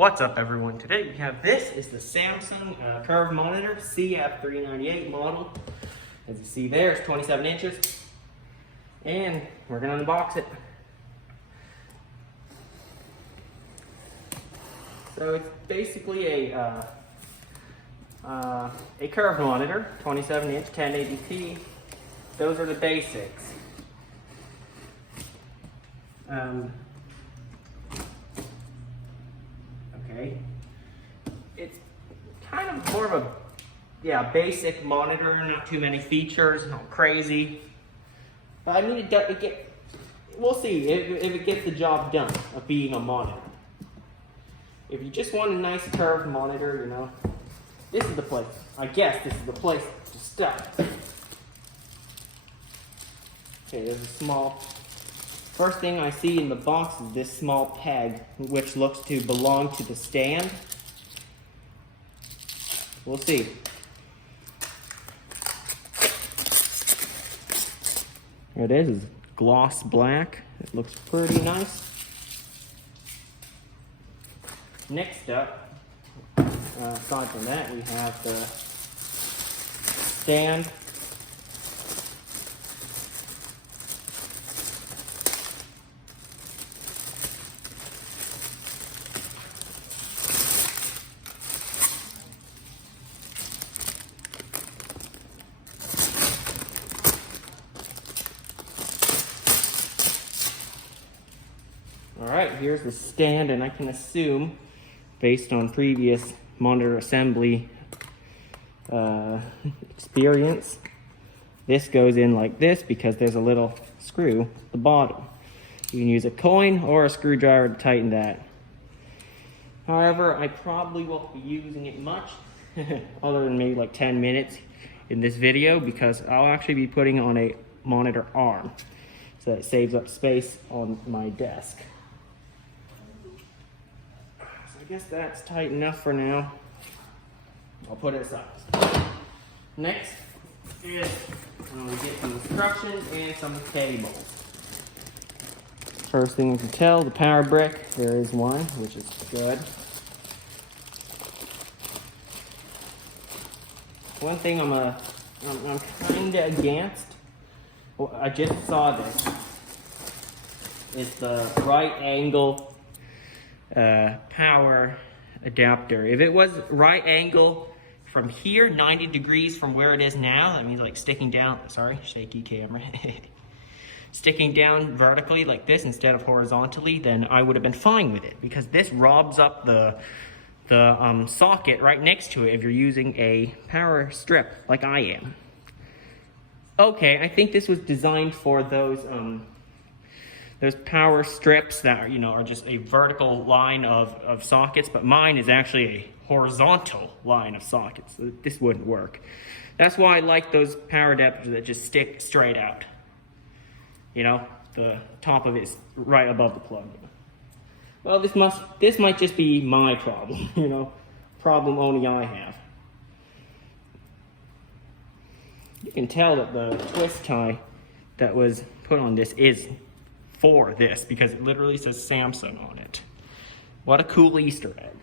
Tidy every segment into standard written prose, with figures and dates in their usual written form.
What's up, everyone? Today we have this is the Samsung curved monitor CF398 model. As you see there, it's 27 inches. And we're going to unbox it. So it's basically a curved monitor, 27 inch, 1080p. Those are the basics. Okay, it's kind of more of a basic monitor, not too many features, not crazy. But I mean, we'll see if it gets the job done of being a monitor. If you just want a nice curved monitor, you know, this is the place. I guess this is the place to start. Okay, there's a small. First thing I see in the box is this small peg, which looks to belong to the stand. We'll see. Here it is. It's gloss black. It looks pretty nice. Next up, aside from that, we have the stand. Alright, here's the stand, and I can assume, based on previous monitor assembly experience, this goes in like this because there's a little screw at the bottom. You can use a coin or a screwdriver to tighten that. However, I probably won't be using it much, other than maybe like 10 minutes in this video, because I'll actually be putting it on a monitor arm, so that it saves up space on my desk. I guess that's tight enough for now. I'll put it aside. Next is we get some instructions and some cables. First thing you can tell, the power brick, there is one, which is good. One thing I'm kind of against, well, I just saw this, is the right angle power adapter. If it was right angle from here, 90 degrees from where it is now, that means like sticking down, sorry, shaky camera, sticking down vertically like this instead of horizontally, then I would have been fine with it, because this robs up the socket right next to it if you're using a power strip like I am. Okay, I think this was designed for those power strips that are, you know, are just a vertical line of sockets, but mine is actually a horizontal line of sockets, so this wouldn't work. That's why I like those power adapters that just stick straight out. You know, the top of it is right above the plug. Well, this might just be my problem, you know, problem only I have. You can tell that the twist tie that was put on this is for this, because it literally says Samsung on it. What a cool Easter egg.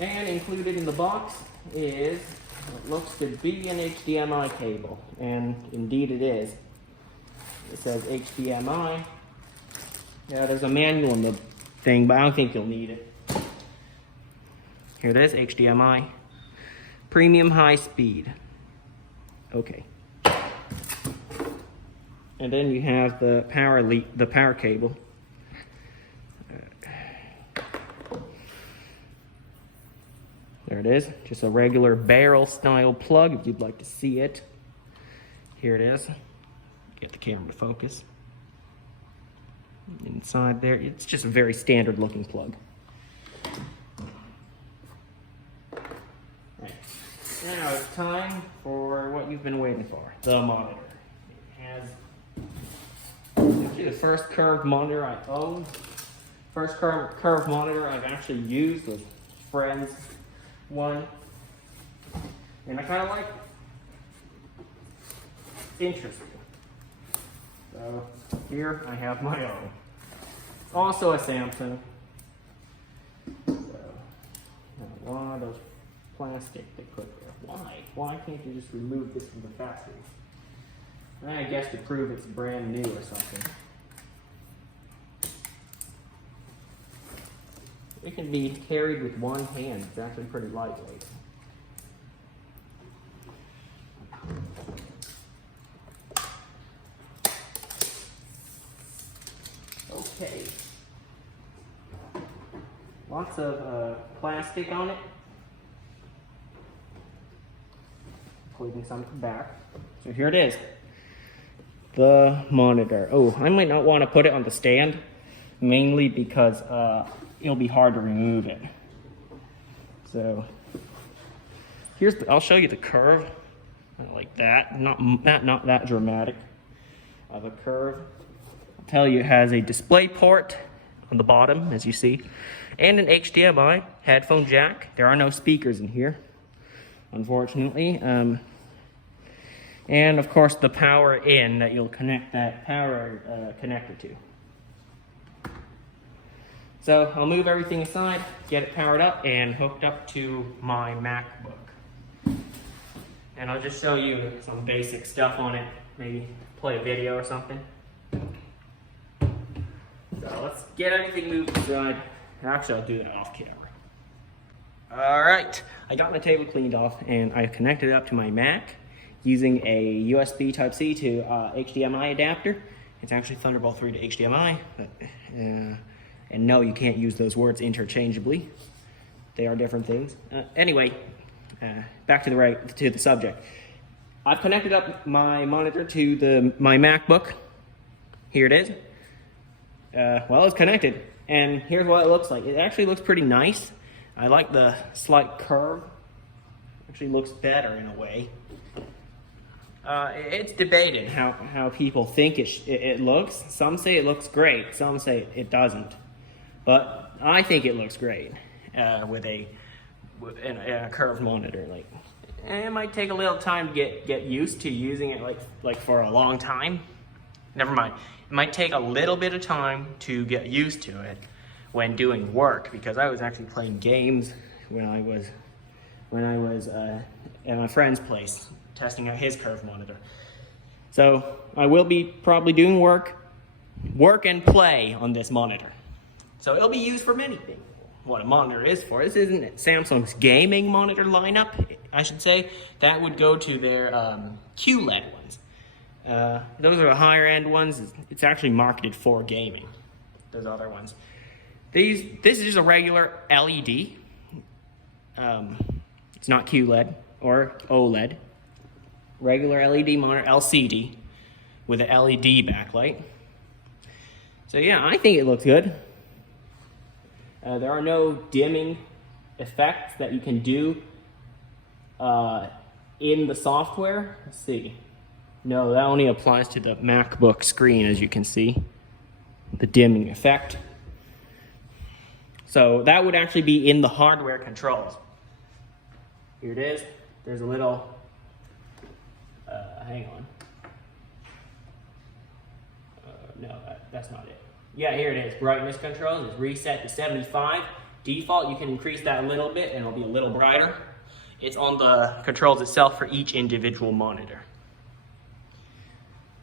And included in the box is what looks to be an HDMI cable, and indeed it is. It says HDMI. Yeah, there's a manual in the thing, but I don't think you'll need it. Here it is, HDMI. Premium high speed. Okay. And then you have the power cable. There it is, just a regular barrel style plug if you'd like to see it. Here it is. Get the camera to focus. Inside there, it's just a very standard looking plug. Right. Now it's time for what you've been waiting for, the monitor. It has actually the first curved monitor I owned. First curved monitor I've actually used was friend's one, and I kind of like it. It's interesting. So here I have my own. also a Samsung. So, a lot of plastic they put there. Why? Why can't you just remove this from the factory? I guess to prove it's brand new or something. It can be carried with one hand. It's actually pretty lightweight. Okay. Lots of plastic on it. Including some back. So here it is. The monitor. Oh, I might not want to put it on the stand, mainly because it'll be hard to remove it. So here's I'll show you the curve, like that. Not that dramatic of a curve. I'll tell you, it has a display port on the bottom, as you see, and an HDMI headphone jack. There are no speakers in here, unfortunately. And of course the power in that you'll connect that power connector to. So I'll move everything aside, get it powered up and hooked up to my MacBook. And I'll just show you some basic stuff on it, maybe play a video or something. So let's get everything moved aside. Actually, I'll do that off camera. All right, I got my table cleaned off and I connected it up to my Mac using a USB Type-C to HDMI adapter. It's actually Thunderbolt 3 to HDMI, but, and no, you can't use those words interchangeably. They are different things. Anyway, back to the subject. I've connected up my monitor to my MacBook. Here it is. Well, it's connected, and here's what it looks like. It actually looks pretty nice. I like the slight curve. Actually looks better in a way. It's debated how people think it looks. Some say it looks great, some say it doesn't. But I think it looks great with a curved monitor. Like, it might take a little time to get used to using it like for a long time. Never mind. It might take a little bit of time to get used to it when doing work, because I was actually playing games when I was at my friend's place testing out his curved monitor. So I will be probably doing work and play on this monitor. So it'll be used for many things. What a monitor is for. This isn't Samsung's gaming monitor lineup, I should say. That would go to their QLED ones. Those are the higher end ones. It's actually marketed for gaming, those other ones. This is just a regular LED. It's not QLED or OLED. Regular LED monitor, LCD, with an LED backlight. So yeah, I think it looks good. There are no dimming effects that you can do in the software. Let's see. No, that only applies to the MacBook screen, as you can see. The dimming effect. So that would actually be in the hardware controls. Here it is. There's a little, hang on. No, that's not it. Yeah, here it is. Brightness controls is reset to 75. Default, you can increase that a little bit and it'll be a little brighter. It's on the controls itself for each individual monitor.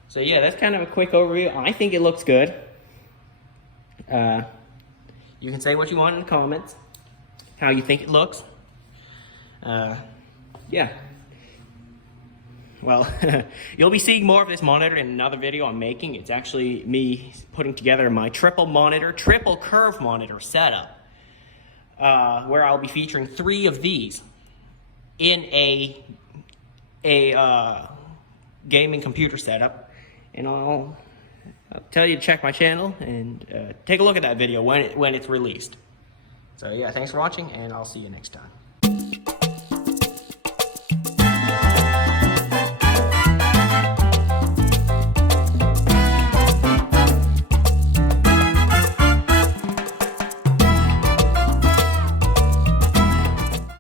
So yeah, that's kind of a quick overview. I think it looks good. You can say what you want in the comments, how you think it looks. Yeah. Well, you'll be seeing more of this monitor in another video I'm making. It's actually me putting together my triple curve monitor setup, where I'll be featuring 3 of these in a gaming computer setup. And I'll tell you to check my channel and take a look at that video when it's released. So yeah, thanks for watching, and I'll see you next time.